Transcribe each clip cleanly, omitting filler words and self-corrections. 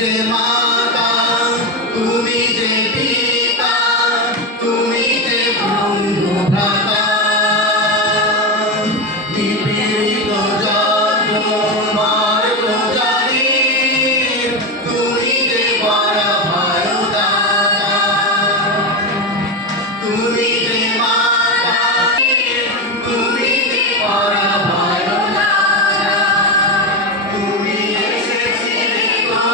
যে মাতা, তুমি যে পিতা, তুমি যে বন্ধু ভ্রাতা, নিপীড়িত যত মার্গ জানি, তুমি যে বড় ভয়দাতা, তুমি যে মাতা, তুমি যে বড় ভয়দাতা, তুমি এসেছিলে গো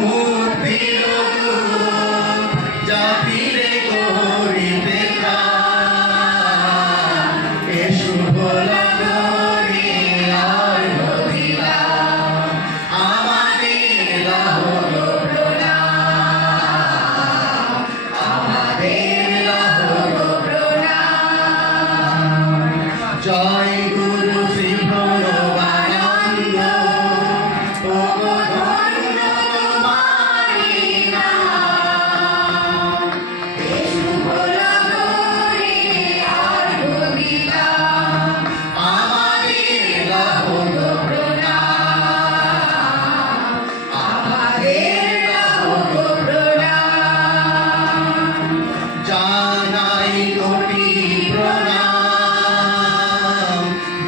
মোর প্রিয় দূত, জাতিরে করিতে ত্রাণ, এ শুভ লগনে আর হইলাম, আমাদের হলো প্রণাম, আমাদের হলো প্রণাম। জয় গুরু শ্রী প্রণবানন্দ, ওগো ধন্য তোমারি নাম, এ শুভ লগনে আর হইলাম, আমাদের হলো প্রণাম, আমাদের হলো প্রণাম। জানাই কোটি প্রণাম,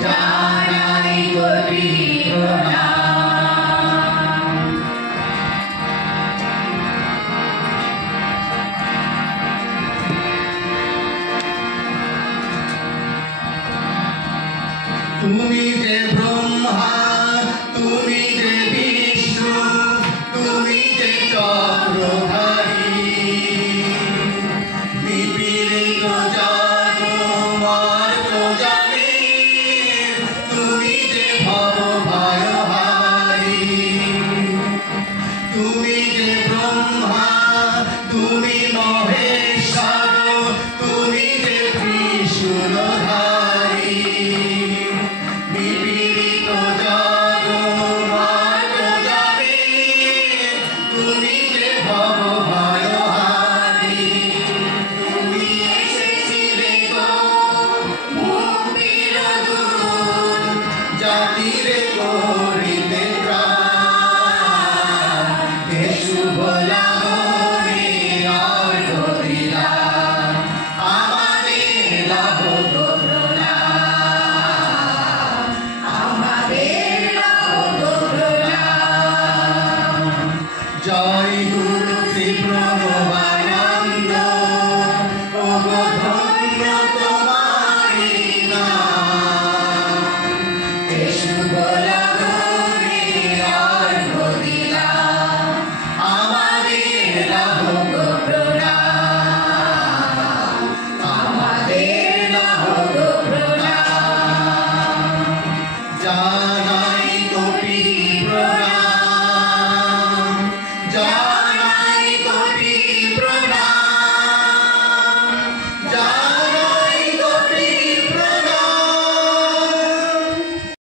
জানাই কোটি প্রণাম। তুমি যে ব্রহ্মা, তুমি যে বিষ্ণু, তুমি যে চক্রধারী, নিপীড়িত যত মার্গ জানি, তুমি যে ভব ভয়হারী। তুমি যে ব্রহ্মা, তুমি মহেশ্বর, তুমি যে ত্রিশূলধারী, নিপীড়িত যত মার্গ জানি, তুমি যে ভব ভয়হারী। তুমি এসেছিলে গো মোর প্রিয় দূত, জাতিরে করিতে ত্রাণ, এ শুভ লগনে আর হইলাম, আমাদের হলো প্রণাম, আমাদের হলো প্রণাম। জয় গুরু শ্রী প্রণবানন্দ, ওগো ধন্য তোমারি নাম, এ শুভ লগনে আর হইলাম, আমাদের হলো প্রণাম, আমাদের হলো প্রণাম। জানা